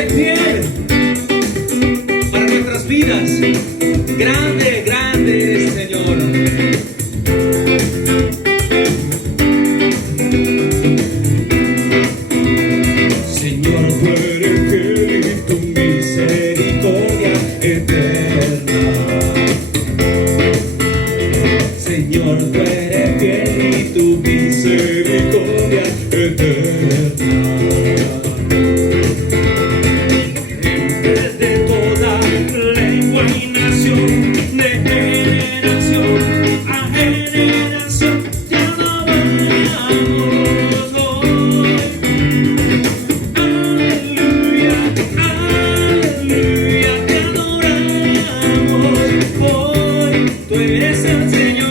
eres fiel para nuestras vidas. Grande, grande eres, Señor. Señor, tú eres fiel y tu misericordia eterna. Señor, tú eres fiel y tu misericordia eterna. Gente de toda lengua y nación, de generación a generación, te adoramos hoy. Aleluya, aleluya, te adoramos hoy. Tú eres el Señor.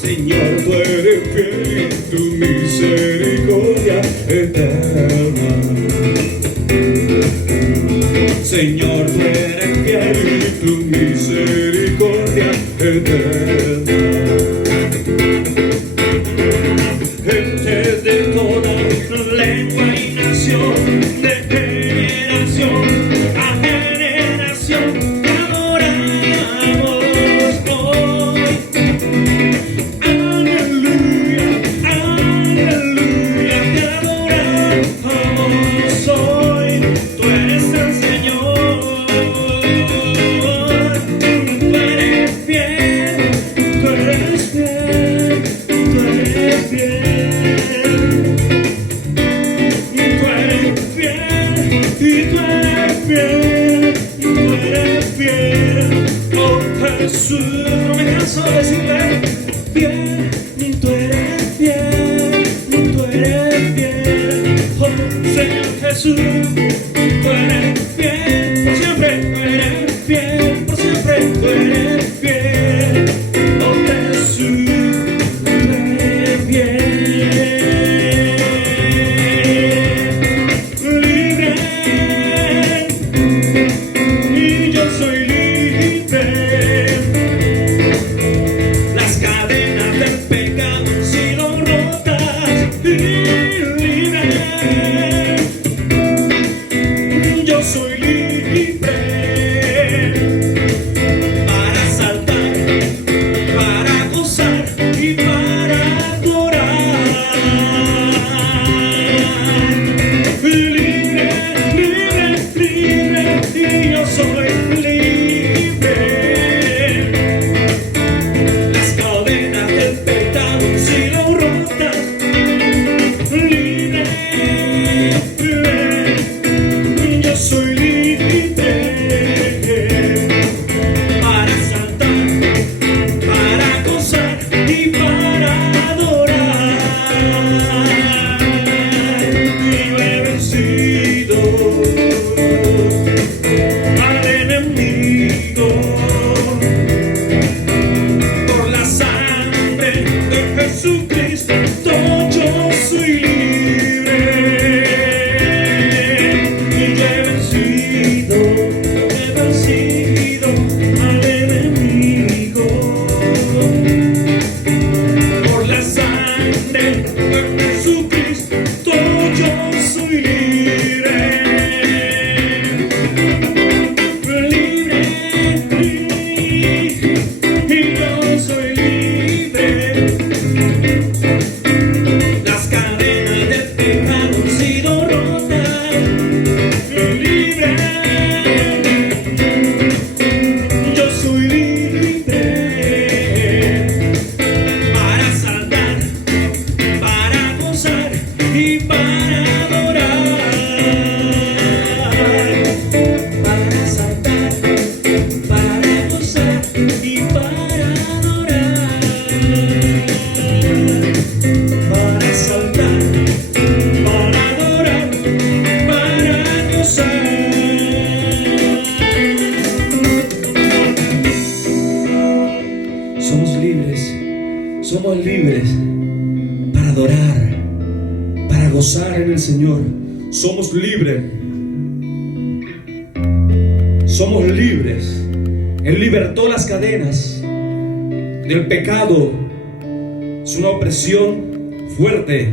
Señor, tú eres fiel y tu misericordia eterna. Señor, tú eres fiel y tu misericordia eterna. Gente de toda lengua y nación, de generación a generación, te adoramos hoy. Aleluya, aleluya, te adoramos hoy. Tú eres el Señor. Tú eres fiel, tú eres fiel, tú eres fiel. Tú eres fiel y tú eres fiel, tú eres fiel, oh Jesús. No me canso de decirle fiel, y tú eres fiel, y tú eres fiel, oh Señor Jesús. Tú eres fiel, por siempre tú eres fiel, por siempre tú eres fiel, oh Jesús. Tú eres fiel. gozar en el Señor. Somos libres. Somos libres. Él libertó las cadenas del pecado. Es una opresión fuerte,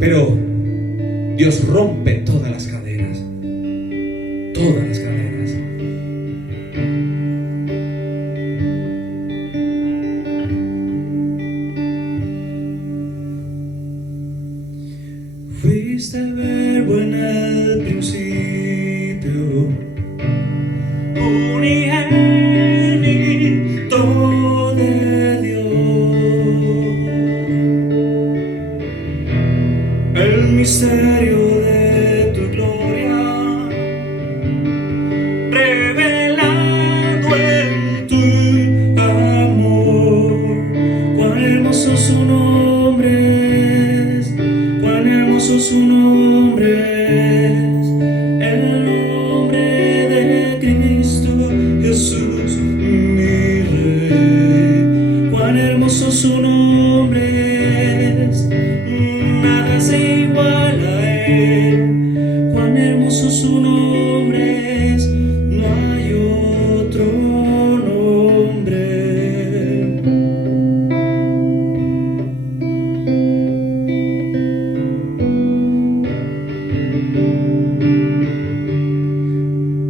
pero Dios rompe todas las cadenas. Todas las cadenas. Fuiste el verbo en el principio, unigénito de Dios, el misterio de tu gloria, revelado en tu amor. Cuán hermoso su nombre es, cuán hermoso su nombre es, el nombre de Cristo Jesús, mi Rey. Cuán hermoso su nombre es, nada se iguala a él. Cuán hermoso su nombre es, no hay otro nombre.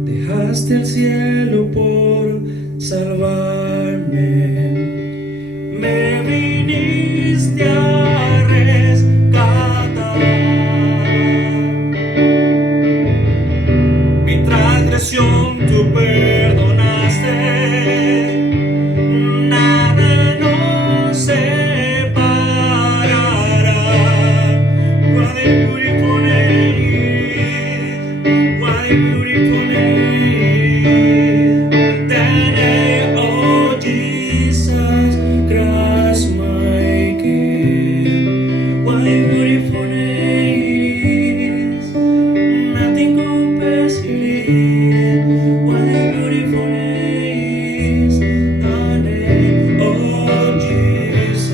Dejaste el cielo por salvarme, me viniste a rescatar. Mi transgresión tú perdonaste, nada nos separará. What a beautiful name, what a beautiful name, that name, oh Jesus Christ my King. What a beautiful name, nothing compares to it. What a beautiful name, the name of Jesus.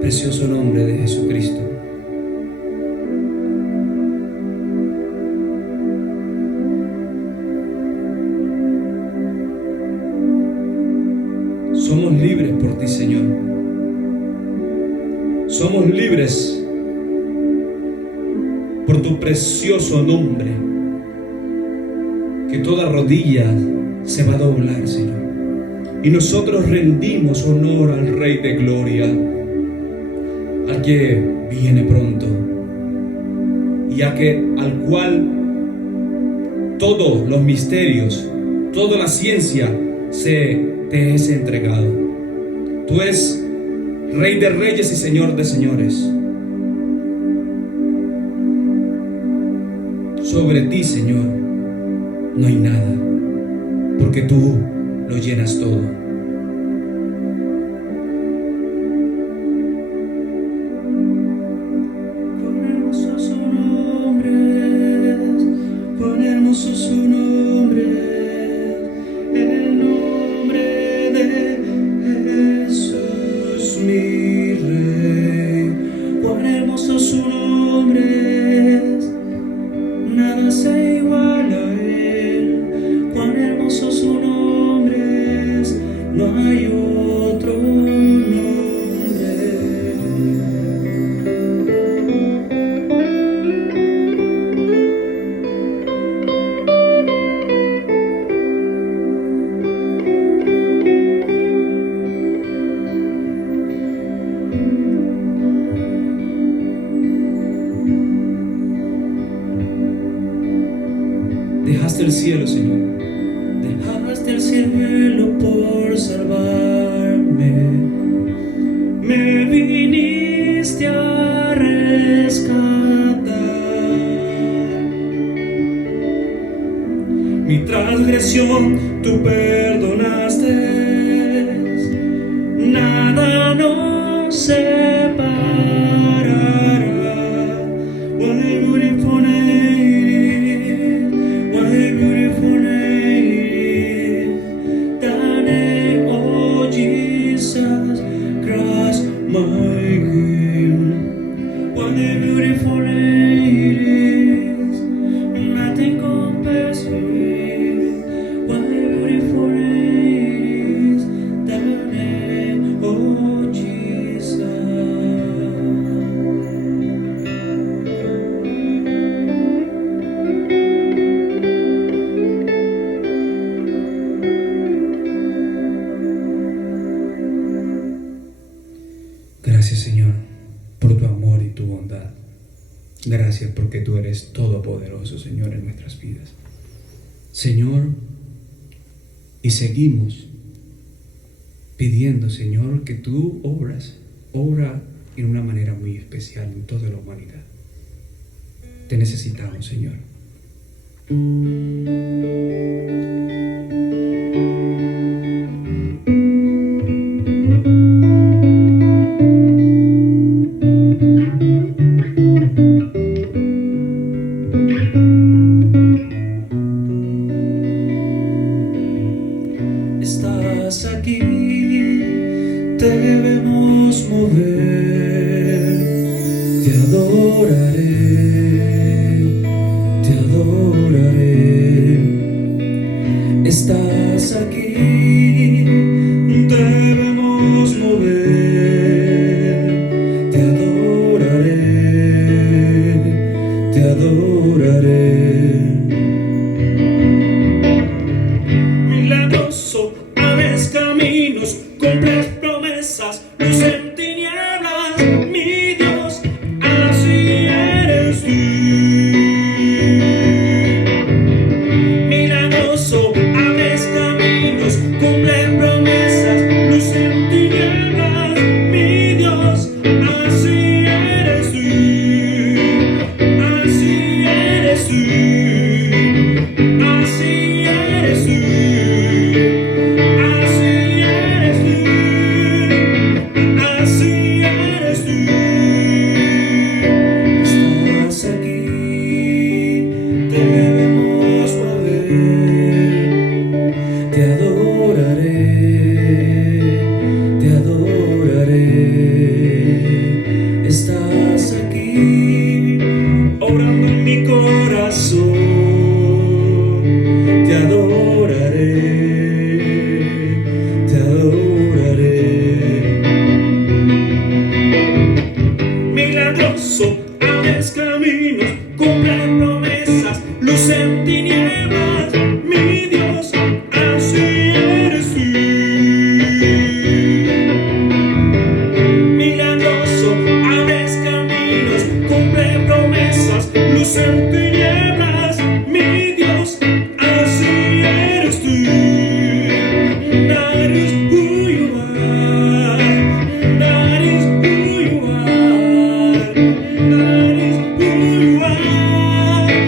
Precioso nombre de Jesucristo. Somos libres por ti, Señor. Somos libres por tu precioso nombre. Que toda rodilla se va a doblar, Señor. Y nosotros rendimos honor al Rey de Gloria, al que viene pronto, y al cual todos los misterios, toda la ciencia te es entregado. Tú eres Rey de reyes y Señor de señores. Sobre ti, Señor, no hay nada, porque tú lo llenas todo. Nada se iguala a él. Cuán hermoso su nombre es, no hay otro nombre. Dejaste el cielo, Señor. Dejaste el cielo por salvarme. Me viniste a rescatar. Mi transgresión tú perdonaste. Nada nos separará. What a beautiful poderoso, Señor, en nuestras vidas. Señor, y seguimos pidiendo, Señor, que tú obra en una manera muy especial en toda la humanidad. Te necesitamos, Señor. Estás aquí, debemos mover, te adoraré, te adoraré. Estás aquí, debemos mover, te adoraré, te adoraré. Milagroso, abres caminos, cumples promesas, luz en tinieblas, mi Dios, así eres tú. Milagroso, abres caminos, cumples promesas, luz en tinieblas, mi Dios, así eres tú, así eres tú, así eres tú. Debemos mover, te adoraré, te adoraré. Estás aquí, obrando en mi corazón, te adoraré, te adoraré. Milagroso, abres caminos, cumples promesas, luz en tinieblas, mi Dios, así eres tú. Milagroso, abres caminos, cumple promesas, luz en tinieblas, mi Dios, así eres tú. That is who you are, that is who you are, that is who you are.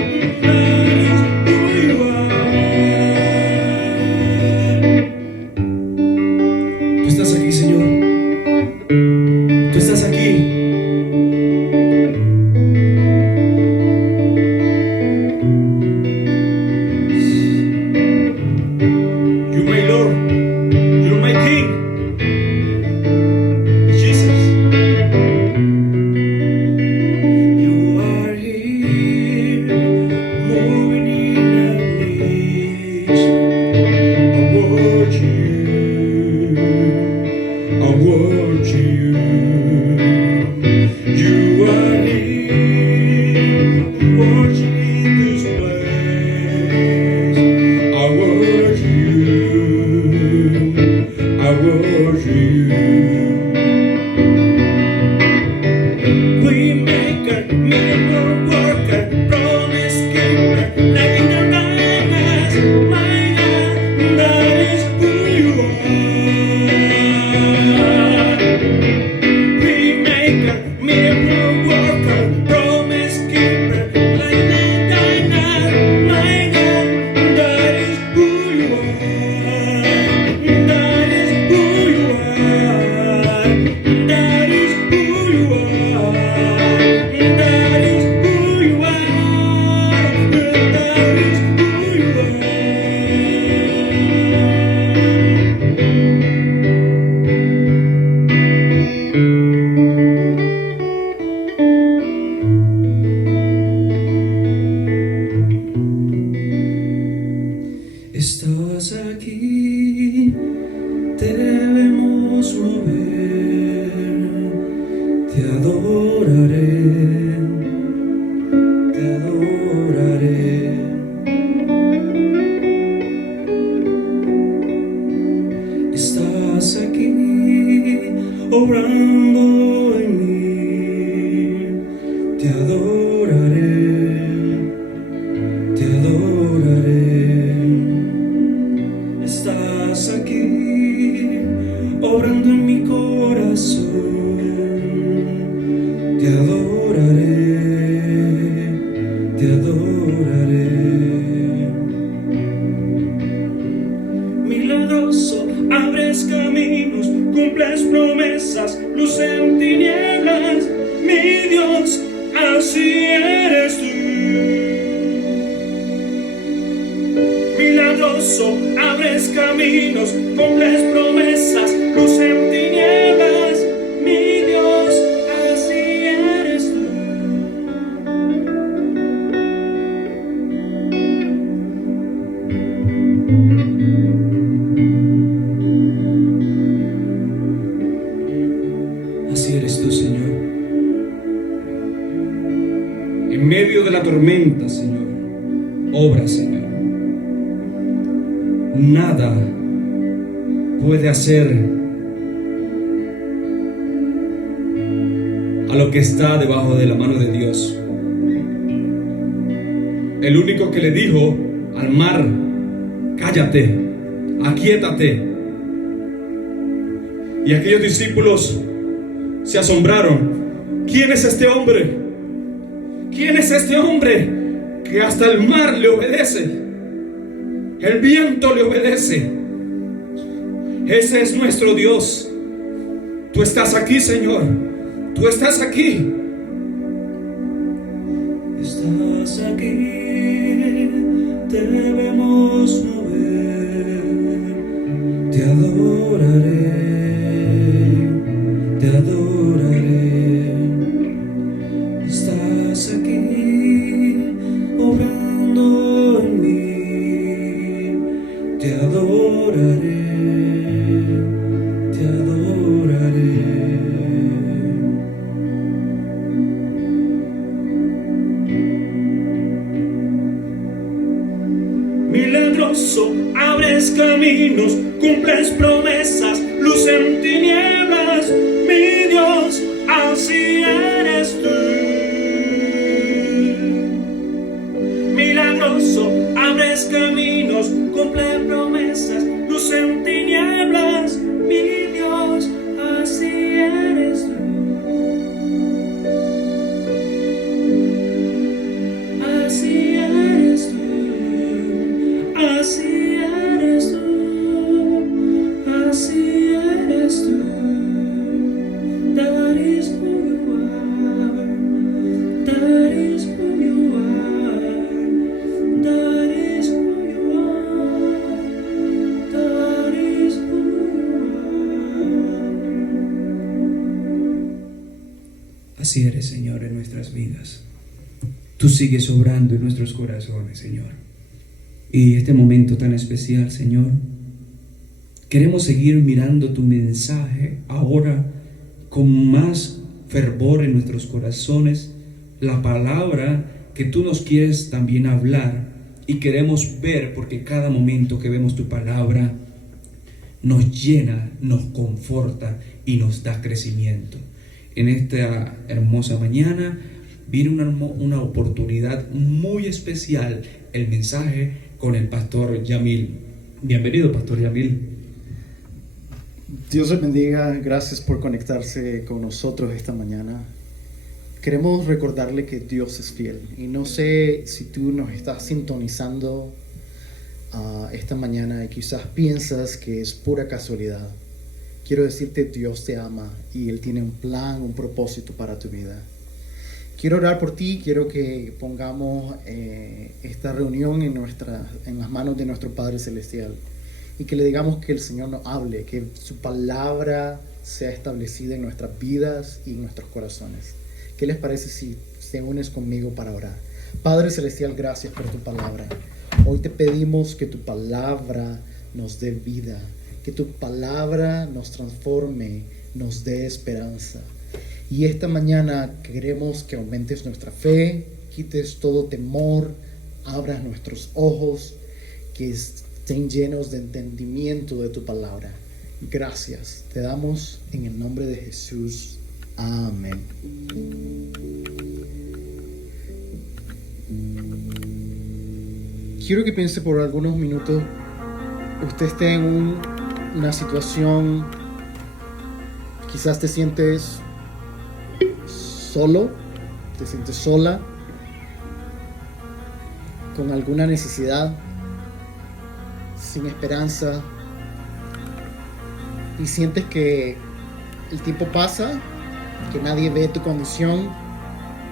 te adoraré. Milagroso, abres caminos, cumples promesas, luz en tinieblas, mi Dios, así eres tú. Milagroso, abres caminos, cumples promesas, luz en tinieblas, mi Dios, así eres tú. Así eres tú, Señor. En medio de la tormenta, Señor, obra, Señor. Nada puede hacer a lo que está debajo de la mano de Dios. El único que le dijo al mar: cállate, aquíétate. Y aquellos discípulos se asombraron. ¿Quién es este hombre? ¿Quién es este hombre que hasta el mar le obedece? El viento le obedece. Ese es nuestro Dios. Tú estás aquí, Señor. Tú estás aquí. Estás aquí. Debemos mover. Te adoraré. Te adoraré. Estás aquí, obrando en mí. Te adoraré, te adoraré. Milagroso, abres caminos, cumples promesas, luz en tinieblas, mi Dios, así eres tú. Milagroso, abres caminos, cumple promesas, luz en tinieblas, mi Dios, así eres tú. Así eres tú, así eres tú, así eres tú. That is who you are, that is who you are, that is who you are, that is who you are. Así eres, Señor, en nuestras vidas. Tú sigues obrando en nuestros corazones, Señor. Y este momento tan especial, Señor, queremos seguir mirando tu mensaje ahora con más fervor en nuestros corazones, la palabra que tú nos quieres también hablar, y queremos ver, porque cada momento que vemos tu palabra nos llena, nos conforta y nos da crecimiento. En esta hermosa mañana viene una oportunidad muy especial, el mensaje con el pastor Yamil. Bienvenido, pastor Yamil. Dios les bendiga, gracias por conectarse con nosotros esta mañana. Queremos recordarle que Dios es fiel, y no sé si tú nos estás sintonizando esta mañana y quizás piensas que es pura casualidad. Quiero decirte, Dios te ama y Él tiene un plan, un propósito para tu vida. Quiero orar por ti, quiero que pongamos esta reunión en las manos de nuestro Padre Celestial, y que le digamos que el Señor nos hable, que su palabra sea establecida en nuestras vidas y en nuestros corazones. ¿Qué les parece si te unes conmigo para orar? Padre Celestial, gracias por tu palabra. Hoy te pedimos que tu palabra nos dé vida, que tu palabra nos transforme, nos dé esperanza. Y esta mañana queremos que aumentes nuestra fe, quites todo temor, abras nuestros ojos, que estén llenos de entendimiento de tu palabra. Gracias, te damos en el nombre de Jesús. Amén. Quiero que piense por algunos minutos. Usted esté en una situación, quizás te sientes solo, te sientes sola, con alguna necesidad, sin esperanza, y sientes que el tiempo pasa, que nadie ve tu condición,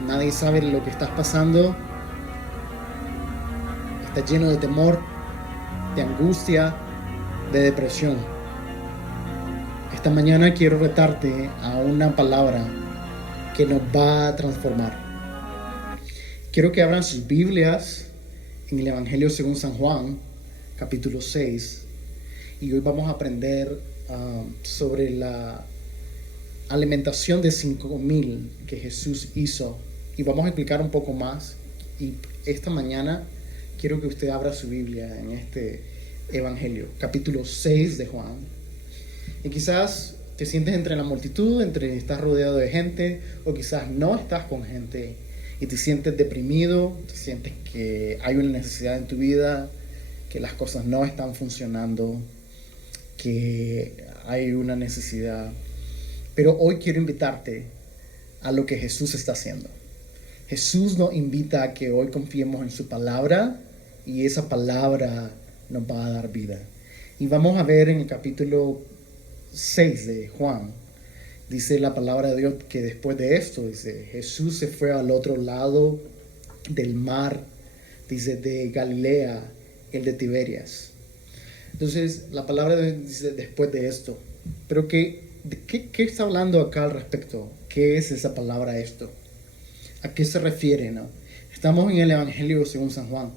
nadie sabe lo que estás pasando, estás lleno de temor, de angustia, de depresión. Esta mañana quiero retarte a una palabra que nos va a transformar. Quiero que abran sus Biblias en el Evangelio según San Juan, capítulo 6, y hoy vamos a aprender sobre la alimentación de 5,000 que Jesús hizo, y vamos a explicar un poco más. Y esta mañana quiero que usted abra su Biblia en este Evangelio, capítulo 6 de Juan. Y quizás te sientes entre la multitud, estás rodeado de gente, o quizás no estás con gente y te sientes deprimido, te sientes que hay una necesidad en tu vida, que las cosas no están funcionando, que hay una necesidad. Pero hoy quiero invitarte a lo que Jesús está haciendo. Jesús nos invita a que hoy confiemos en su palabra, y esa palabra nos va a dar vida. Y vamos a ver en el capítulo 6 de Juan, dice la palabra de Dios que después de esto, dice, Jesús se fue al otro lado del mar, dice, de Galilea, el de Tiberias. Entonces la palabra de Dios dice después de esto. Pero ¿qué está hablando acá al respecto? ¿Qué es esa palabra esto? ¿A qué se refiere, no? Estamos en el Evangelio según San Juan.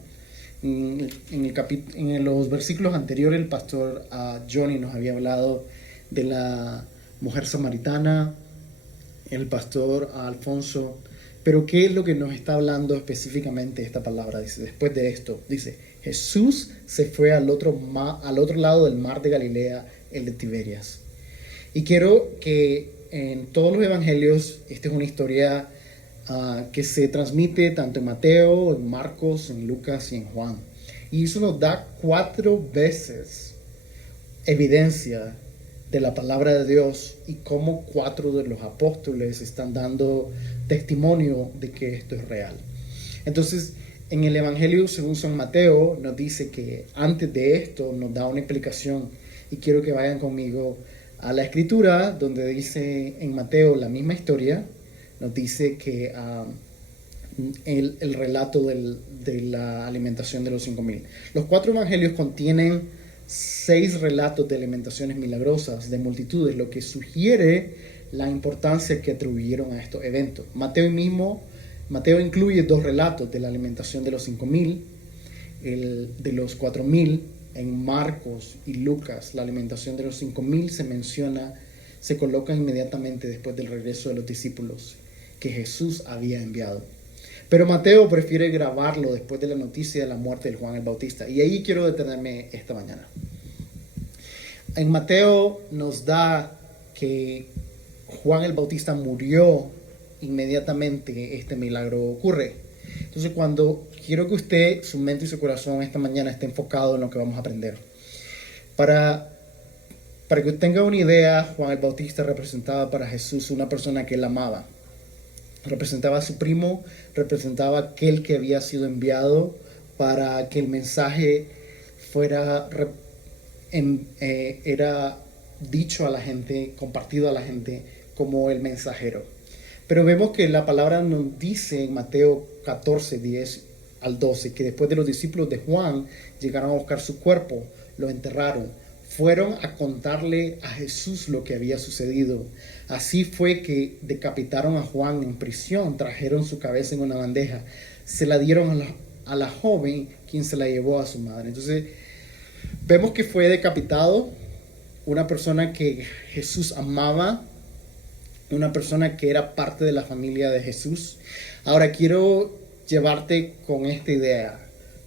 En los versículos anteriores el pastor Johnny nos había hablado de la mujer samaritana, el pastor Alfonso. Pero ¿qué es lo que nos está hablando específicamente esta palabra? Dice, después de esto, dice, Jesús se fue al otro lado del mar de Galilea, el de Tiberias. Y quiero que en todos los evangelios, esta es una historia que se transmite tanto en Mateo, en Marcos, en Lucas y en Juan. Y eso nos da 4 veces evidencia de la palabra de Dios, y cómo 4 de los apóstoles están dando testimonio de que esto es real. Entonces, en el Evangelio según San Mateo nos dice que antes de esto nos da una explicación, y quiero que vayan conmigo a la escritura donde dice en Mateo la misma historia. Nos dice que el relato de la alimentación de los 5,000. Los 4 evangelios contienen 6 relatos de alimentaciones milagrosas de multitudes, lo que sugiere la importancia que atribuyeron a estos eventos. Mateo incluye 2 relatos de la alimentación de los 5,000, el de los 4,000. En Marcos y Lucas, la alimentación de los 5,000 se coloca inmediatamente después del regreso de los discípulos que Jesús había enviado. Pero Mateo prefiere grabarlo después de la noticia de la muerte de Juan el Bautista. Y ahí quiero detenerme esta mañana. En Mateo nos da que Juan el Bautista murió inmediatamente este milagro ocurre. Entonces, quiero que usted, su mente y su corazón esta mañana esté enfocado en lo que vamos a aprender. Para que usted tenga una idea, Juan el Bautista representaba para Jesús una persona que él amaba. Representaba a su primo, representaba a aquel que había sido enviado para que el mensaje era dicho a la gente, compartido a la gente como el mensajero. Pero vemos que la palabra nos dice en Mateo 14, 10 al 12, que después de los discípulos de Juan llegaron a buscar su cuerpo, lo enterraron, fueron a contarle a Jesús lo que había sucedido. Así fue que decapitaron a Juan en prisión, trajeron su cabeza en una bandeja, se la dieron a la joven, quien se la llevó a su madre. Entonces, vemos que fue decapitado una persona que Jesús amaba, una persona que era parte de la familia de Jesús. Ahora quiero llevarte con esta idea.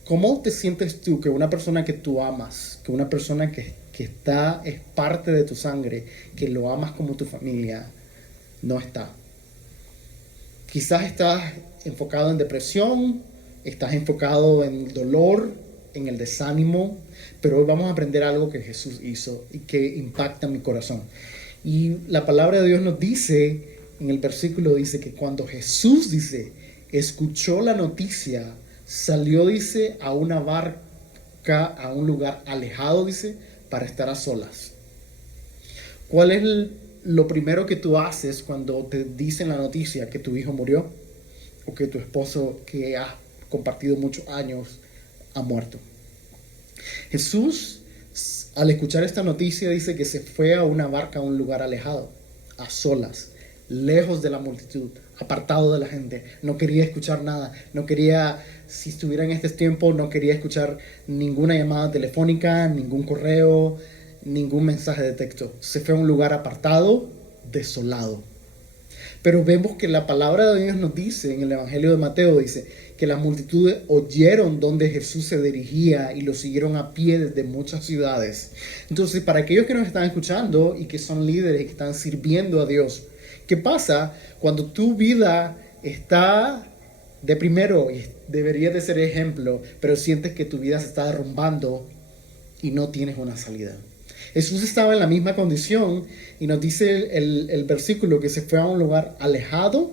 ¿Cómo te sientes tú que una persona que tú amas, que una persona que es parte de tu sangre, que lo amas como tu familia, no está? Quizás estás enfocado en depresión, estás enfocado en el dolor, en el desánimo, pero hoy vamos a aprender algo que Jesús hizo y que impacta mi corazón. Y la palabra de Dios nos dice, en el versículo dice que cuando Jesús escuchó la noticia salió, dice, a una barca, a un lugar alejado, dice, para estar a solas. ¿Cuál es lo primero que tú haces cuando te dicen la noticia que tu hijo murió o que tu esposo que has compartido muchos años ha muerto? Jesús, al escuchar esta noticia, dice que se fue a una barca a un lugar alejado, a solas, lejos de la multitud, apartado de la gente. No quería escuchar nada, no quería, si estuviera en este tiempo, no quería escuchar ninguna llamada telefónica, ningún correo, ningún mensaje de texto. Se fue a un lugar apartado, desolado. Pero vemos que la palabra de Dios nos dice, en el Evangelio de Mateo, dice que las multitudes oyeron donde Jesús se dirigía y lo siguieron a pie desde muchas ciudades. Entonces, para aquellos que nos están escuchando y que son líderes y que están sirviendo a Dios, ¿qué pasa cuando tu vida está de primero y debería de ser ejemplo, pero sientes que tu vida se está derrumbando y no tienes una salida? Jesús estaba en la misma condición y nos dice el versículo que se fue a un lugar alejado,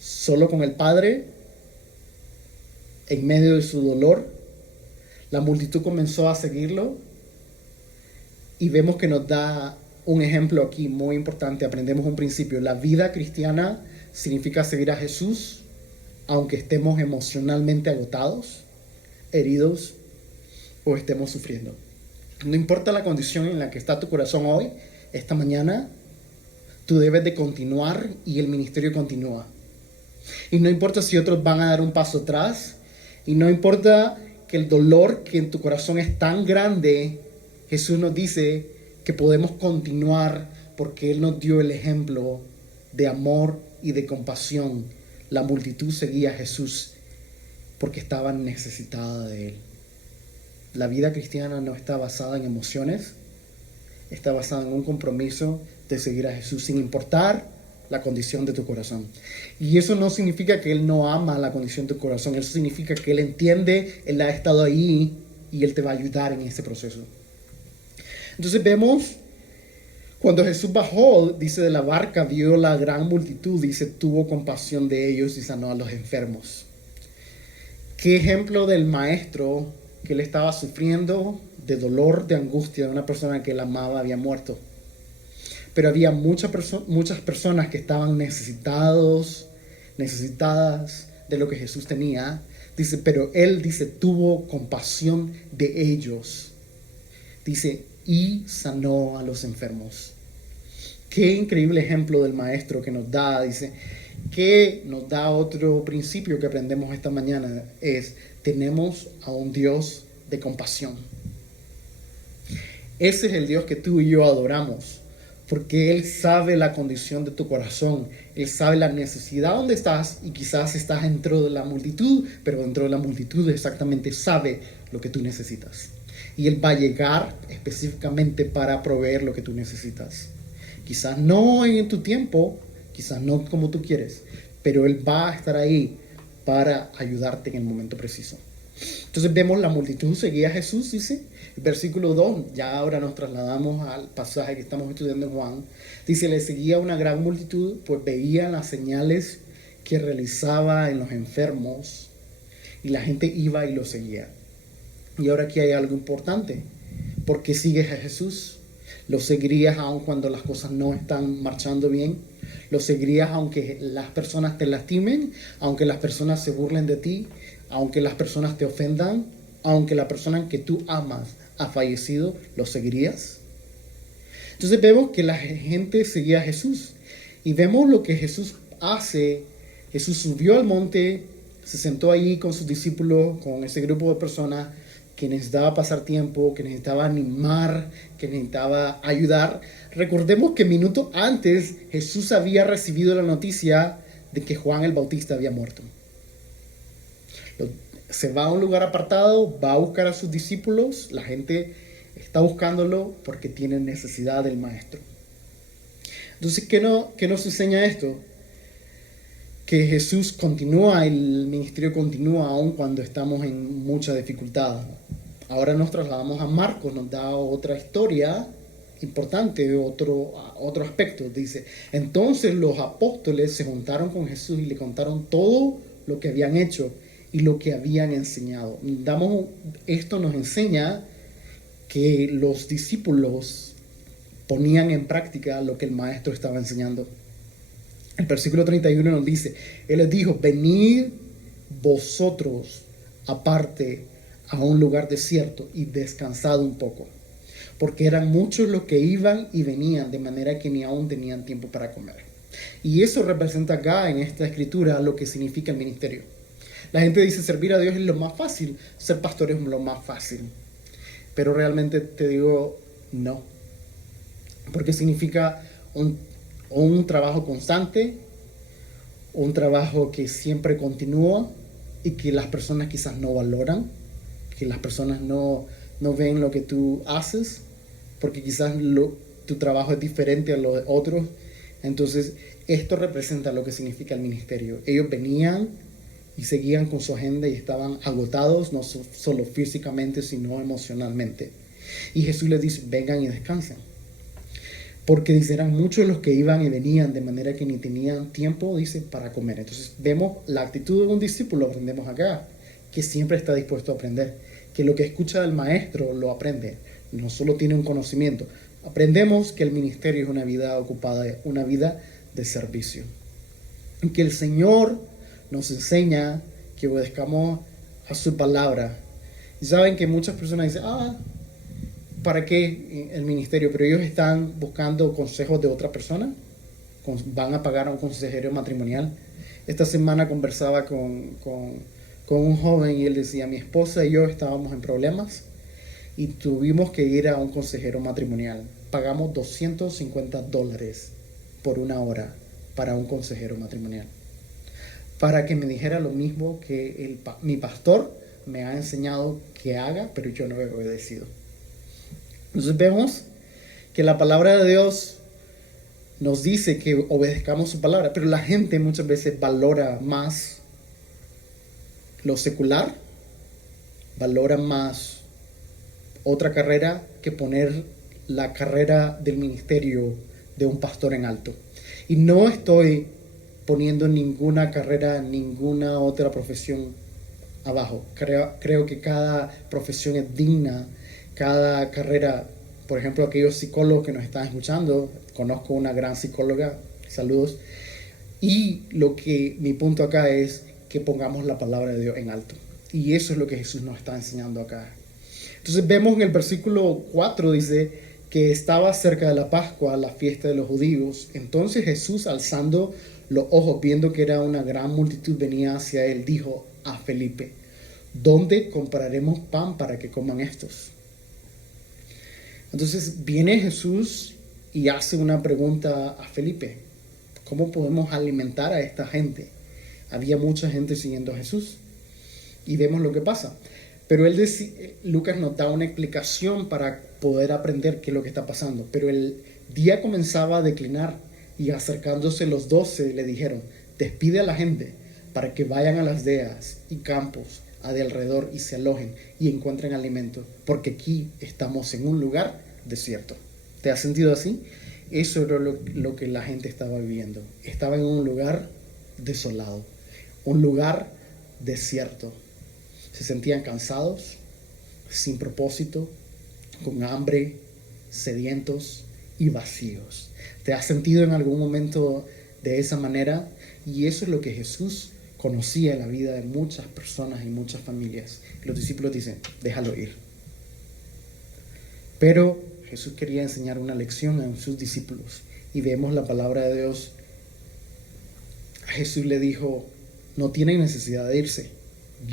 solo con el Padre, en medio de su dolor. La multitud comenzó a seguirlo y vemos que nos da un ejemplo aquí muy importante. Aprendemos un principio. La vida cristiana significa seguir a Jesús aunque estemos emocionalmente agotados, heridos o estemos sufriendo. No importa la condición en la que está tu corazón hoy, esta mañana, tú debes de continuar y el ministerio continúa. Y no importa si otros van a dar un paso atrás, y no importa que el dolor que en tu corazón es tan grande, Jesús nos dice que podemos continuar porque Él nos dio el ejemplo de amor y de compasión. La multitud seguía a Jesús porque estaba necesitada de Él. La vida cristiana no está basada en emociones, está basada en un compromiso de seguir a Jesús sin importar la condición de tu corazón. Y eso no significa que Él no ama la condición de tu corazón, eso significa que Él entiende, Él ha estado ahí y Él te va a ayudar en ese proceso. Entonces vemos, cuando Jesús bajó, dice, de la barca, vio la gran multitud, dice, tuvo compasión de ellos y sanó a los enfermos. ¿Qué ejemplo del maestro que él estaba sufriendo de dolor, de angustia, de una persona que él amaba había muerto? Pero había muchas personas que estaban necesitadas de lo que Jesús tenía. Dice, pero él, dice, tuvo compasión de ellos. Dice, y sanó a los enfermos. Qué increíble ejemplo del maestro que nos da. Dice, que nos da otro principio que aprendemos esta mañana. Es, tenemos a un Dios de compasión. Ese es el Dios que tú y yo adoramos. Porque Él sabe la condición de tu corazón. Él sabe la necesidad donde estás. Y quizás estás dentro de la multitud. Pero dentro de la multitud exactamente sabe lo que tú necesitas. Y Él va a llegar específicamente para proveer lo que tú necesitas. Quizás no en tu tiempo. Quizás no como tú quieres. Pero Él va a estar ahí para ayudarte en el momento preciso. Entonces vemos la multitud seguía a Jesús, dice. El versículo 2, ya ahora nos trasladamos al pasaje que estamos estudiando en Juan. Dice, le seguía una gran multitud, pues veían las señales que realizaba en los enfermos. Y la gente iba y lo seguía. Y ahora aquí hay algo importante. ¿Por qué sigues a Jesús? ¿Lo seguirías aun cuando las cosas no están marchando bien? ¿Lo seguirías aunque las personas te lastimen? ¿Aunque las personas se burlen de ti? ¿Aunque las personas te ofendan? ¿Aunque la persona que tú amas ha fallecido? ¿Lo seguirías? Entonces vemos que la gente seguía a Jesús. Y vemos lo que Jesús hace. Jesús subió al monte, se sentó ahí con sus discípulos, con ese grupo de personas que necesitaba pasar tiempo, que necesitaba animar, que necesitaba ayudar. Recordemos que minutos antes Jesús había recibido la noticia de que Juan el Bautista había muerto. Se va a un lugar apartado, va a buscar a sus discípulos, la gente está buscándolo porque tiene necesidad del maestro. Entonces, ¿qué nos enseña esto? Que Jesús continúa, el ministerio continúa aún cuando estamos en mucha dificultad. Ahora nos trasladamos a Marcos, nos da otra historia importante, otro aspecto. Dice, entonces los apóstoles se juntaron con Jesús y le contaron todo lo que habían hecho y lo que habían enseñado. Esto nos enseña que los discípulos ponían en práctica lo que el maestro estaba enseñando. El versículo 31 nos dice, Él les dijo, venid vosotros aparte a un lugar desierto y descansad un poco, porque eran muchos los que iban y venían, de manera que ni aún tenían tiempo para comer. Y eso representa acá en esta escritura lo que significa el ministerio. La gente dice servir a Dios es lo más fácil, ser pastor es lo más fácil, pero realmente te digo no, porque significa un trabajo constante, un trabajo que siempre continúa y que las personas quizás no valoran, que las personas no ven lo que tú haces, porque quizás tu trabajo es diferente a lo de otros. Entonces, esto representa lo que significa el ministerio. Ellos venían y seguían con su agenda y estaban agotados, no solo físicamente, sino emocionalmente. Y Jesús les dice, vengan y descansen. Porque dice, eran muchos los que iban y venían, de manera que ni tenían tiempo, dice, para comer. Entonces, vemos la actitud de un discípulo, aprendemos acá, que siempre está dispuesto a aprender, que lo que escucha del maestro lo aprende, no solo tiene un conocimiento. Aprendemos que el ministerio es una vida ocupada, una vida de servicio. Y que el Señor nos enseña que obedezcamos a su palabra. Y saben que muchas personas dicen, ¿para qué el ministerio? Pero ellos están buscando consejos de otra persona, van a pagar a un consejero matrimonial. Esta semana conversaba con un joven y él decía, mi esposa y yo estábamos en problemas y tuvimos que ir a un consejero matrimonial. Pagamos $250 por una hora para un consejero matrimonial, para que me dijera lo mismo que mi pastor me ha enseñado que haga, pero yo no he obedecido. Entonces vemos que la palabra de Dios nos dice que obedezcamos su palabra, pero la gente muchas veces valora más lo secular, valora más otra carrera que poner la carrera del ministerio de un pastor en alto. Y no estoy poniendo ninguna carrera, ninguna otra profesión abajo. Creo que cada profesión es digna, cada carrera. Por ejemplo, aquellos psicólogos que nos están escuchando, conozco una gran psicóloga, saludos. Y mi punto acá es que pongamos la palabra de Dios en alto. Y eso es lo que Jesús nos está enseñando acá. Entonces vemos en el versículo 4, dice que estaba cerca de la Pascua, la fiesta de los judíos. Entonces Jesús, alzando los ojos, viendo que era una gran multitud, venía hacia él, dijo a Felipe, ¿dónde compraremos pan para que coman estos? Entonces viene Jesús y hace una pregunta a Felipe, ¿cómo podemos alimentar a esta gente? Había mucha gente siguiendo a Jesús y vemos lo que pasa. Pero Lucas nos da una explicación para poder aprender qué es lo que está pasando. Pero el día comenzaba a declinar y acercándose los 12 le dijeron, despide a la gente para que vayan a las aldeas y campos de alrededor y se alojen y encuentren alimento, porque aquí estamos en un lugar desierto. ¿Te has sentido así? Eso era lo que la gente estaba viviendo. Estaba en un lugar desolado, un lugar desierto. Se sentían cansados, sin propósito, con hambre, sedientos y vacíos. ¿Te has sentido en algún momento de esa manera? Y eso es lo que Jesús conocía en la vida de muchas personas y muchas familias. Y los discípulos dicen, déjalo ir. Pero Jesús quería enseñar una lección a sus discípulos. Y vemos la palabra de Dios. Jesús le dijo, no tienen necesidad de irse.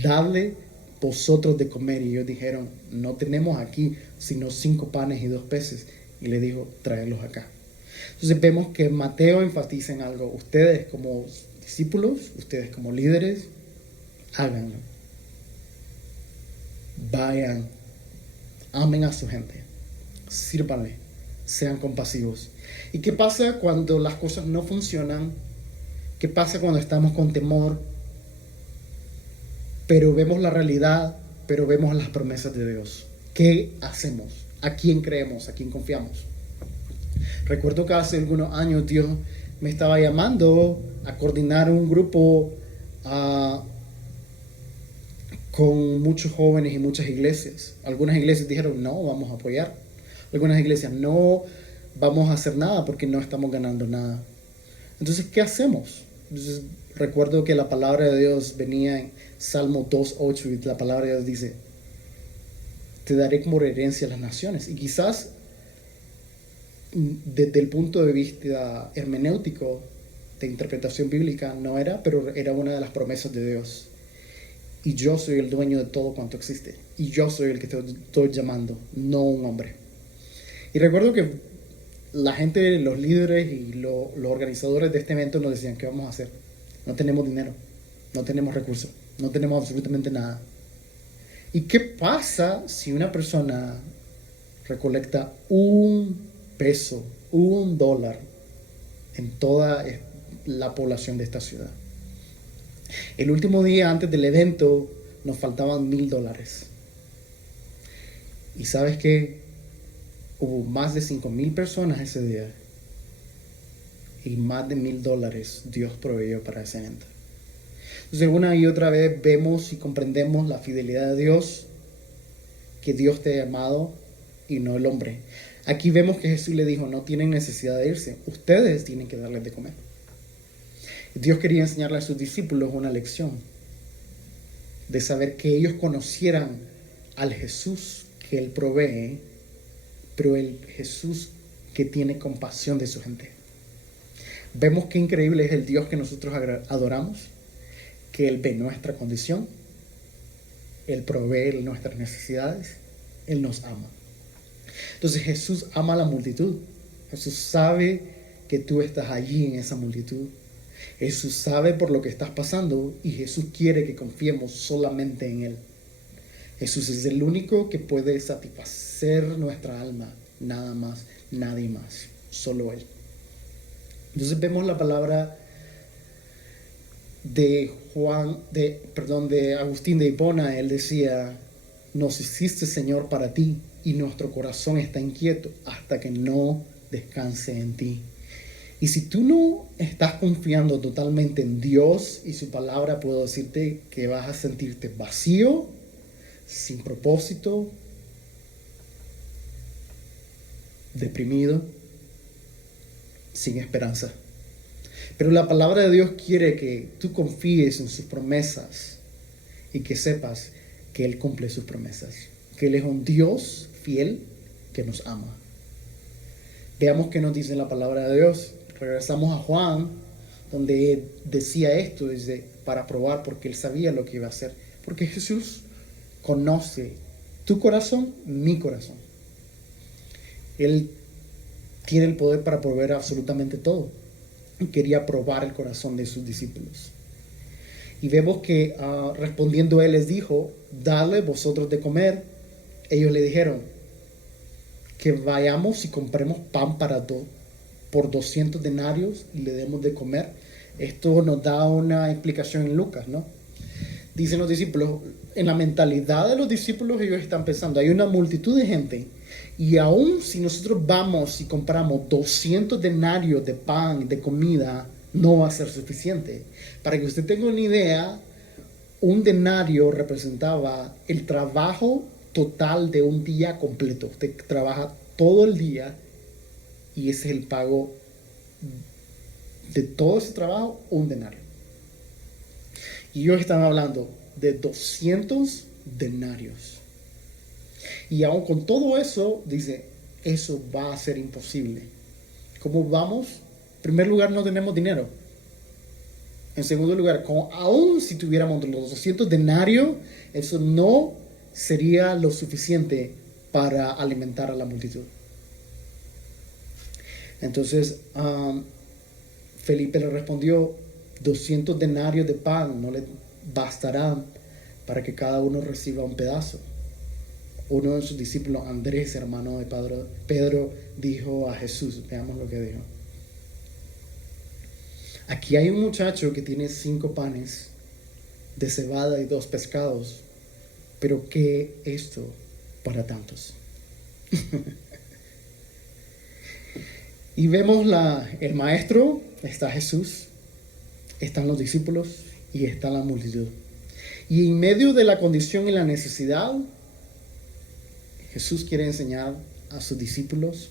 Dadle vosotros de comer. Y ellos dijeron, no tenemos aquí sino 5 panes y 2 peces. Y le dijo, tráelos acá. Entonces vemos que Mateo enfatiza en algo. Ustedes como discípulos, ustedes como líderes, háganlo. Vayan, amen a su gente, sírvanle, sean compasivos. ¿Y qué pasa cuando las cosas no funcionan? ¿Qué pasa cuando estamos con temor? Pero vemos la realidad, pero vemos las promesas de Dios. ¿Qué hacemos? ¿A quién creemos? ¿A quién confiamos? Recuerdo que hace algunos años Dios me estaba llamando a coordinar un grupo ah, con muchos jóvenes y muchas iglesias. Algunas iglesias dijeron, no, vamos a apoyar. Algunas iglesias, no vamos a hacer nada porque no estamos ganando nada. Entonces, ¿qué hacemos? Entonces, recuerdo que la palabra de Dios venía en Salmo 2:8 y la palabra de Dios dice, te daré como herencia a las naciones. Y quizás desde el punto de vista hermenéutico, de interpretación bíblica, no era, pero era una de las promesas de Dios. Y yo soy el dueño de todo cuanto existe. Y yo soy el que te estoy llamando, no un hombre. Y recuerdo que la gente, los líderes y los organizadores de este evento nos decían, ¿qué vamos a hacer? No tenemos dinero, no tenemos recursos, no tenemos absolutamente nada. ¿Y qué pasa si una persona recolecta $1, $1 en toda la población de esta ciudad? El último día antes del evento nos faltaban $1,000. Y sabes que hubo más de 5,000 personas ese día y más de $1,000 Dios proveyó para ese evento. Entonces, una y otra vez vemos y comprendemos la fidelidad de Dios, que Dios te ha llamado y no el hombre. Aquí vemos que Jesús le dijo, no tienen necesidad de irse, ustedes tienen que darles de comer. Dios quería enseñarle a sus discípulos una lección de saber que ellos conocieran al Jesús que Él provee, pero el Jesús que tiene compasión de su gente. Vemos qué increíble es el Dios que nosotros adoramos, que Él ve nuestra condición, Él provee nuestras necesidades, Él nos ama. Entonces Jesús ama a la multitud. Jesús sabe que tú estás allí en esa multitud. Jesús sabe por lo que estás pasando y Jesús quiere que confiemos solamente en Él. Jesús es el único que puede satisfacer nuestra alma, nada más, nadie más, solo Él. Entonces vemos la palabra de Agustín de Hipona. Él decía, nos hiciste Señor para ti y nuestro corazón está inquieto hasta que no descanse en ti. Y si tú no estás confiando totalmente en Dios y su palabra, puedo decirte que vas a sentirte vacío, sin propósito, deprimido, sin esperanza. Pero la palabra de Dios quiere que tú confíes en sus promesas y que sepas que Él cumple sus promesas, que Él es un Dios fiel que nos ama. Veamos qué nos dice la palabra de Dios. Regresamos a Juan, donde él decía esto para probar, porque Él sabía lo que iba a hacer. Porque Jesús conoce tu corazón, mi corazón. Él tiene el poder para proveer absolutamente todo. Y quería probar el corazón de sus discípulos. Y vemos que respondiendo Él les dijo, dadle vosotros de comer. Ellos le dijeron, que vayamos y compremos pan para por 200 denarios y le demos de comer. Esto nos da una explicación en Lucas, ¿no? Dicen los discípulos, en la mentalidad de los discípulos ellos están pensando, hay una multitud de gente y aún si nosotros vamos y compramos 200 denarios de pan, de comida, no va a ser suficiente. Para que usted tenga una idea, un denario representaba el trabajo total de un día completo. Usted trabaja todo el día y ese es el pago de todo ese trabajo, un denario. Y ellos están hablando de 200 denarios. Y aún con todo eso, dice, eso va a ser imposible. ¿Cómo vamos? En primer lugar, no tenemos dinero. En segundo lugar, aún si tuviéramos los 200 denarios, eso no sería lo suficiente para alimentar a la multitud. Entonces, Felipe le respondió, 200 denarios de pan no le bastarán para que cada uno reciba un pedazo. Uno de sus discípulos, Andrés, hermano de Pedro, dijo a Jesús, veamos lo que dijo. Aquí hay un muchacho que tiene 5 panes de cebada y 2 pescados, pero ¿qué esto para tantos? Y vemos el maestro, está Jesús, están los discípulos y está la multitud. Y en medio de la condición y la necesidad, Jesús quiere enseñar a sus discípulos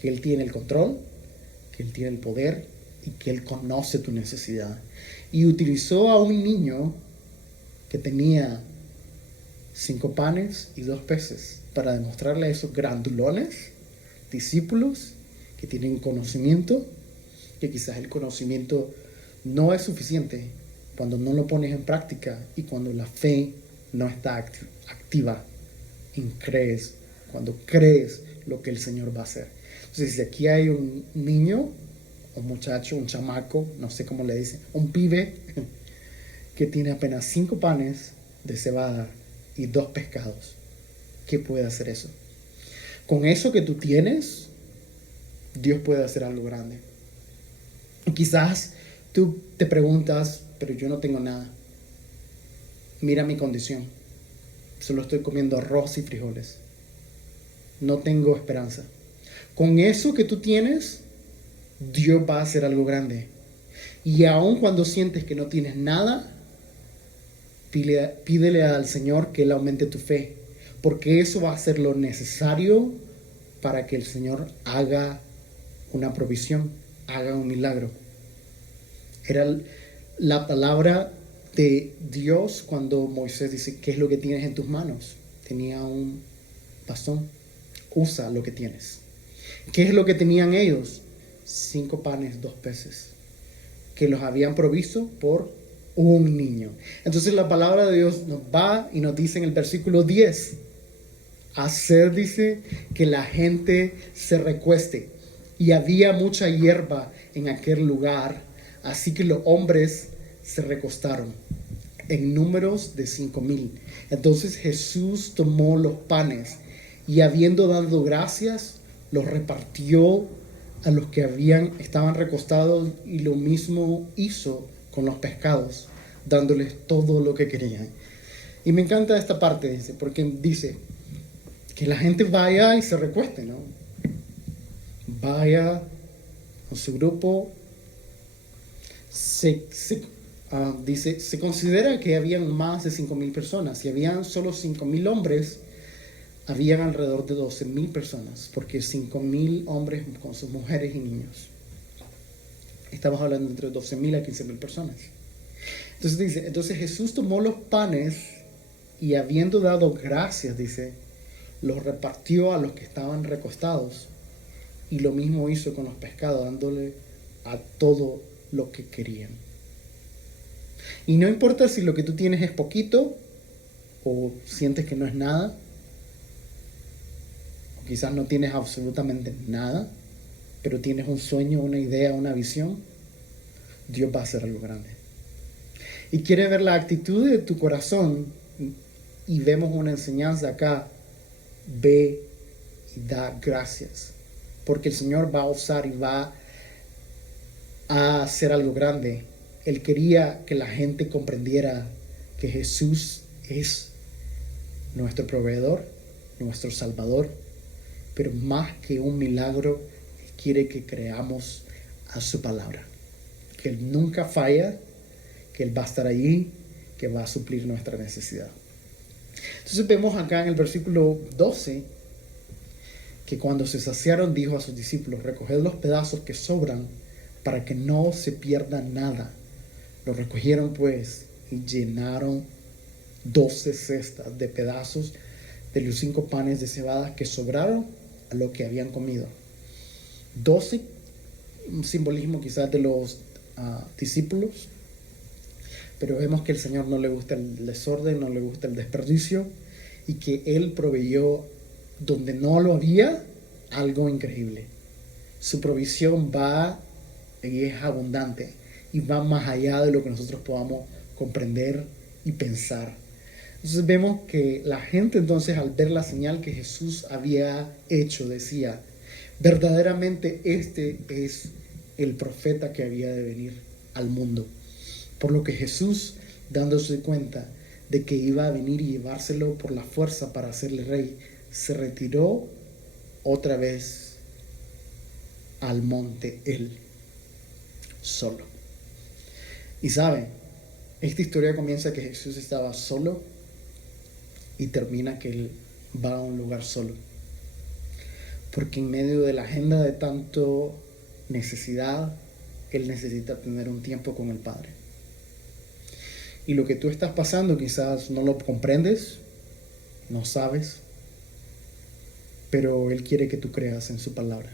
que Él tiene el control, que Él tiene el poder y que Él conoce tu necesidad. Y utilizó a un niño que tenía 5 panes y 2 peces para demostrarle a esos grandulones discípulos que tienen conocimiento, que quizás el conocimiento no es suficiente cuando no lo pones en práctica y cuando la fe no está activa en cuando crees lo que el Señor va a hacer. Entonces, si aquí hay un niño, un muchacho, un chamaco, no sé cómo le dicen, un pibe que tiene apenas 5 panes de cebada y 2 pescados, ¿qué puede hacer eso? Con eso que tú tienes, Dios puede hacer algo grande. Y quizás tú te preguntas, pero yo no tengo nada. Mira mi condición. Solo estoy comiendo arroz y frijoles. No tengo esperanza. Con eso que tú tienes, Dios va a hacer algo grande. Y aun cuando sientes que no tienes nada, pídele al Señor que Él aumente tu fe. Porque eso va a ser lo necesario para que el Señor haga una provisión, haga un milagro. Era la palabra de Dios cuando Moisés dice, ¿qué es lo que tienes en tus manos? Tenía un bastón. Usa lo que tienes. ¿Qué es lo que tenían ellos? 5 panes, 2 peces, que los habían provisto por un niño. Entonces la palabra de Dios nos va y nos dice en el versículo 10, hacer, dice, que la gente se recueste. Y había mucha hierba en aquel lugar, así que los hombres se recostaron en números de 5,000. Entonces Jesús tomó los panes y habiendo dado gracias, los repartió a los que estaban recostados, y lo mismo hizo con los pescados, dándoles todo lo que querían. Y me encanta esta parte, dice, porque dice que la gente vaya y se recueste, ¿no? Vaya con su grupo. Dice, se considera que habían más de 5,000 personas. Si habían solo 5,000 hombres, habían alrededor de 12,000 personas, porque 5,000 hombres con sus mujeres y niños. Estamos hablando entre 12,000 a 15,000 personas. Entonces dice, entonces Jesús tomó los panes y habiendo dado gracias, dice, los repartió a los que estaban recostados, y lo mismo hizo con los pescados, dándole a todo lo que querían. Y no importa si lo que tú tienes es poquito o sientes que no es nada, o quizás no tienes absolutamente nada, pero tienes un sueño, una idea, una visión, Dios va a hacer algo grande. Y quiere ver la actitud de tu corazón, y vemos una enseñanza acá: ve y da gracias, porque el Señor va a usar y va a hacer algo grande. Él quería que la gente comprendiera que Jesús es nuestro proveedor, nuestro Salvador, pero más que un milagro, Él quiere que creamos a su palabra, que Él nunca falla, que Él va a estar allí, que va a suplir nuestra necesidad. Entonces vemos acá en el versículo 12 que cuando se saciaron, dijo a sus discípulos: recoged los pedazos que sobran para que no se pierda nada. Los recogieron pues y llenaron 12 cestas de pedazos de los 5 panes de cebada que sobraron a lo que habían comido. 12, un simbolismo quizás de los discípulos, pero vemos que al Señor no le gusta el desorden, no le gusta el desperdicio, y que Él proveyó donde no lo había algo increíble. Su provisión va y es abundante y va más allá de lo que nosotros podamos comprender y pensar. Entonces vemos que la gente, entonces, al ver la señal que Jesús había hecho, decía: verdaderamente este es el profeta que había de venir al mundo. Por lo que Jesús, dándose cuenta de que iba a venir y llevárselo por la fuerza para hacerle rey, se retiró otra vez al monte él solo. Y saben, Esta historia comienza que Jesús estaba solo y termina que Él va a un lugar solo. Porque en medio de la agenda de tanto necesidad, Él necesita tener un tiempo con el Padre. Y lo que tú estás pasando quizás no lo comprendes, no sabes, pero Él quiere que tú creas en su palabra.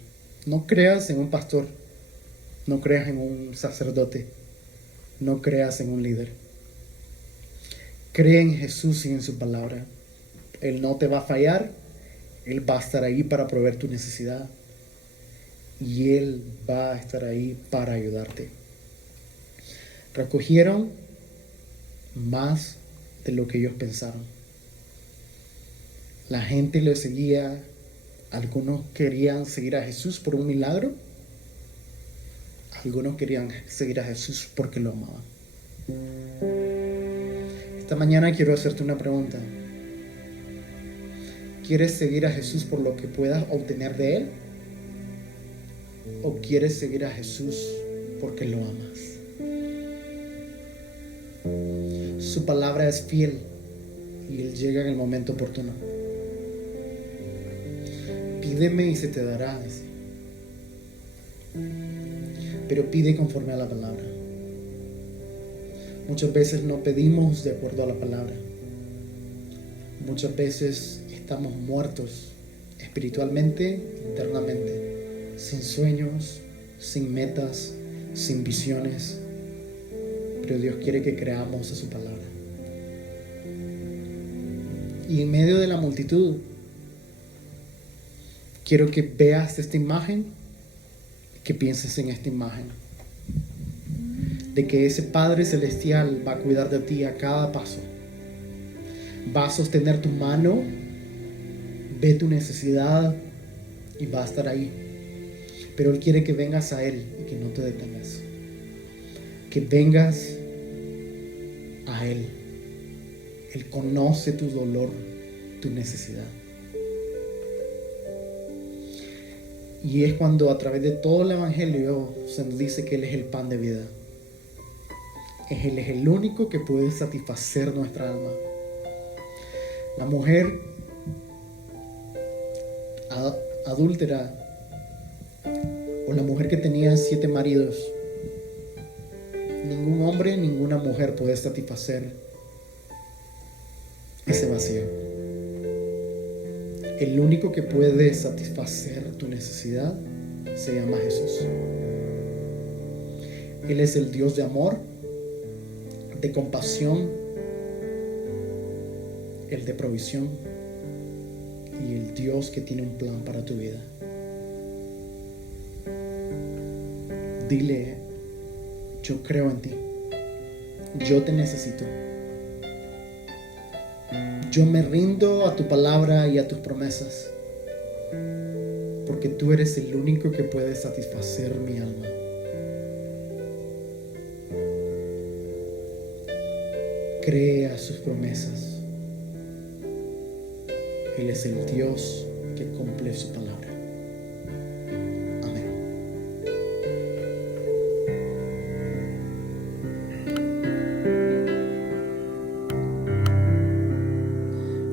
No creas en un pastor, no creas en un sacerdote, no creas en un líder. Cree en Jesús y en su palabra. Él no te va a fallar, Él va a estar ahí para proveer tu necesidad y Él va a estar ahí para ayudarte. Recogieron más de lo que ellos pensaron. La gente le seguía, algunos querían seguir a Jesús por un milagro, algunos querían seguir a Jesús porque lo amaban. Esta mañana quiero hacerte una pregunta. ¿Quieres seguir a Jesús por lo que puedas obtener de Él? ¿O quieres seguir a Jesús porque lo amas? Su palabra es fiel y Él llega en el momento oportuno. Pídeme y se te dará, dice. Pero pide conforme a la palabra. Muchas veces no pedimos de acuerdo a la palabra. Muchas veces estamos muertos espiritualmente, internamente, sin sueños, sin metas, sin visiones. Pero Dios quiere que creamos a su palabra. Y en medio de la multitud, quiero que veas esta imagen, que pienses en esta imagen, de que ese Padre Celestial va a cuidar de ti a cada paso. Va a sostener tu mano, ve tu necesidad y va a estar ahí. Pero Él quiere que vengas a Él y que no te detengas. Que vengas a Él. Él conoce tu dolor, tu necesidad. Y es cuando a través de todo el Evangelio se nos dice que Él es el pan de vida. Él es el único que puede satisfacer nuestra alma. La mujer adúltera o la mujer que tenía 7 maridos, ningún hombre, ninguna mujer puede satisfacer ese vacío. El único que puede satisfacer tu necesidad se llama Jesús. Él es el Dios de amor, de compasión, el de provisión y el Dios que tiene un plan para tu vida. Dile: yo creo en ti, yo te necesito, yo me rindo a tu palabra y a tus promesas, porque tú eres el único que puede satisfacer mi alma. Cree a sus promesas. Él es el Dios que cumple su palabra. Amén.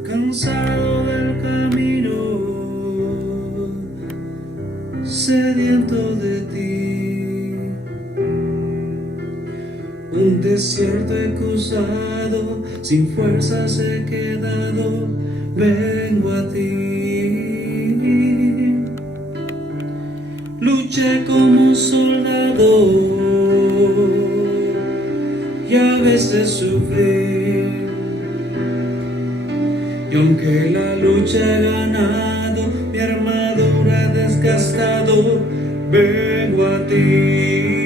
Cansado del camino, sediento de ti, un desierto he cruzado, sin fuerzas he quedado, vengo a ti. Luché como un soldado y a veces sufrí, y aunque la lucha he ganado, mi armadura desgastado, vengo a ti.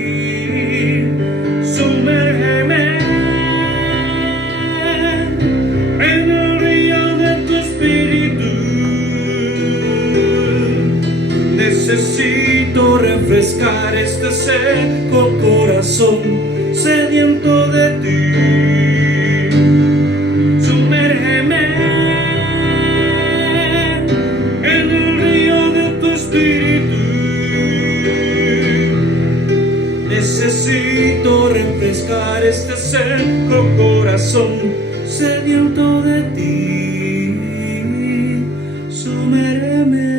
Sumérgeme en el río de tu espíritu. Necesito refrescar este seco corazón sediento de ti. Sumérgeme en el río de tu espíritu. Necesito refrescar este seco sediento de ti. Suméreme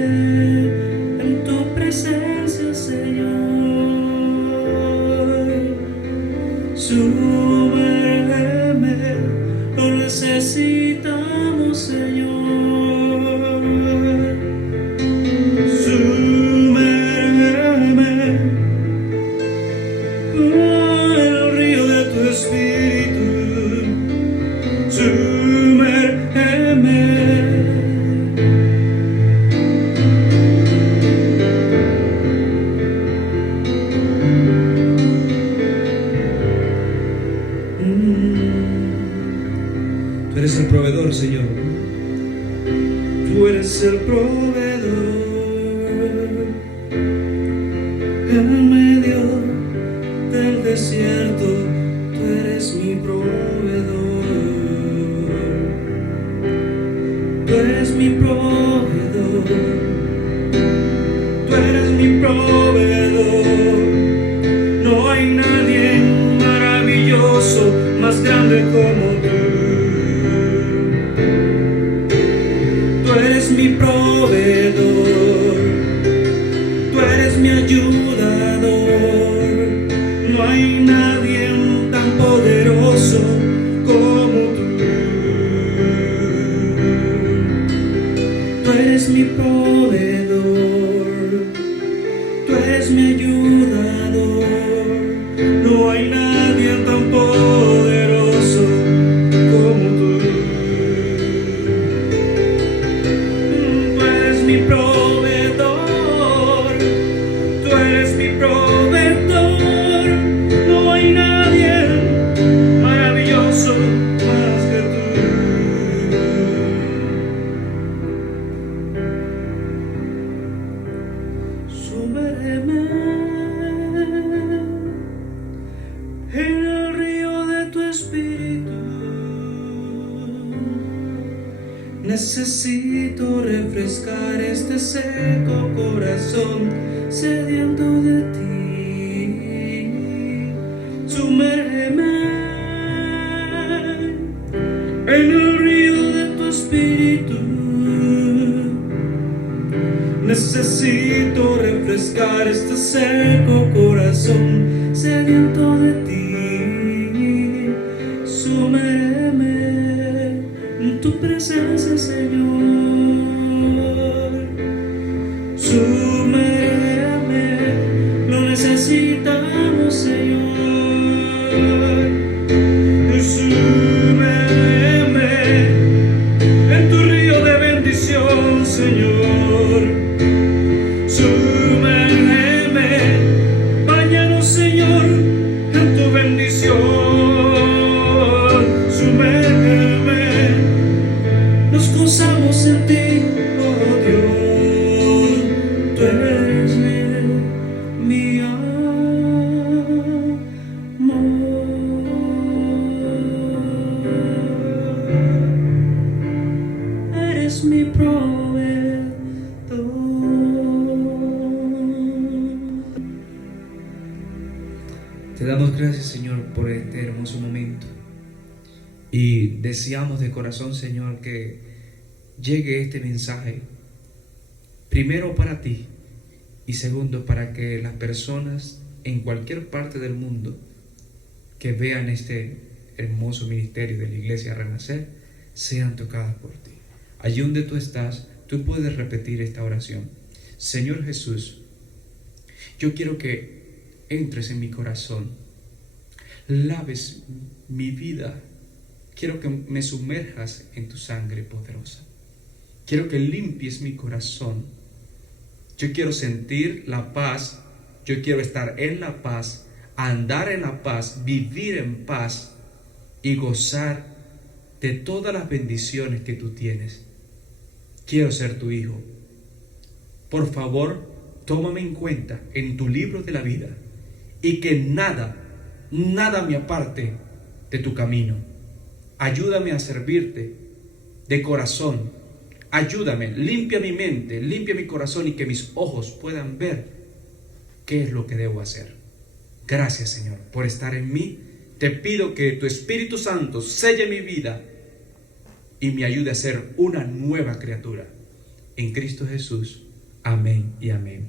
en tu presencia, Señor. Suméreme, lo necesitamos, Señor. Suméreme en el río de tu espíritu. Suméreme. Tú eres el proveedor, Señor. Tú eres el proveedor. En medio del desierto, tú eres mi proveedor. Tú eres mi proveedor. Tú eres mi proveedor. No hay nadie maravilloso, más grande como tú. Tú eres mi proveedor, tú eres mi ayudador. No hay nadie tan poderoso como tú. Tú eres mi proveedor, tú eres mi ayudador. No hay nadie tan poderoso como tú. Tú eres mi proveedor, tú eres mi proveedor. No hay nadie maravilloso más que tú. Suméreme en el río de tu espíritu. Necesito refrescar este seco corazón sediento de ti. Suméreme en el río de tu espíritu. Necesito refrescar este seco corazón sediento de ti. Suméreme en tu presencia, Señor. Suméreme, lo necesitamos, Señor. Suméreme en tu río de bendición, Señor. Suméreme, báñanos, Señor, en tu bendición. Suméreme, nos gozamos en ti, oh Dios. Tú eres mi amor. Eres mi proveedor. Te damos gracias, Señor, por este hermoso momento. Y deseamos de corazón, Señor, que llegue este mensaje, primero para ti y segundo para que las personas en cualquier parte del mundo que vean este hermoso ministerio de la Iglesia Renacer sean tocadas por ti. Allí donde tú estás, tú puedes repetir esta oración. Señor Jesús, yo quiero que entres en mi corazón, laves mi vida. Quiero que me sumerjas en tu sangre poderosa. Quiero que limpies mi corazón. Yo quiero sentir la paz. Yo quiero estar en la paz, andar en la paz, vivir en paz y gozar de todas las bendiciones que tú tienes. Quiero ser tu hijo. Por favor, tómame en cuenta en tu libro de la vida y que nada me aparte de tu camino. Ayúdame a servirte de corazón. Ayúdame, limpia mi mente, limpia mi corazón y que mis ojos puedan ver qué es lo que debo hacer. Gracias, Señor, por estar en mí. Te pido que tu Espíritu Santo selle mi vida y me ayude a ser una nueva criatura. En Cristo Jesús. Amén y amén.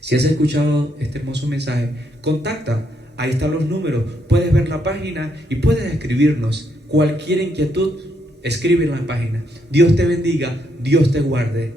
Si has escuchado este hermoso mensaje, contacta. Ahí están los números. Puedes ver la página y puedes escribirnos. Cualquier inquietud, escribe en la página. Dios te bendiga, Dios te guarde.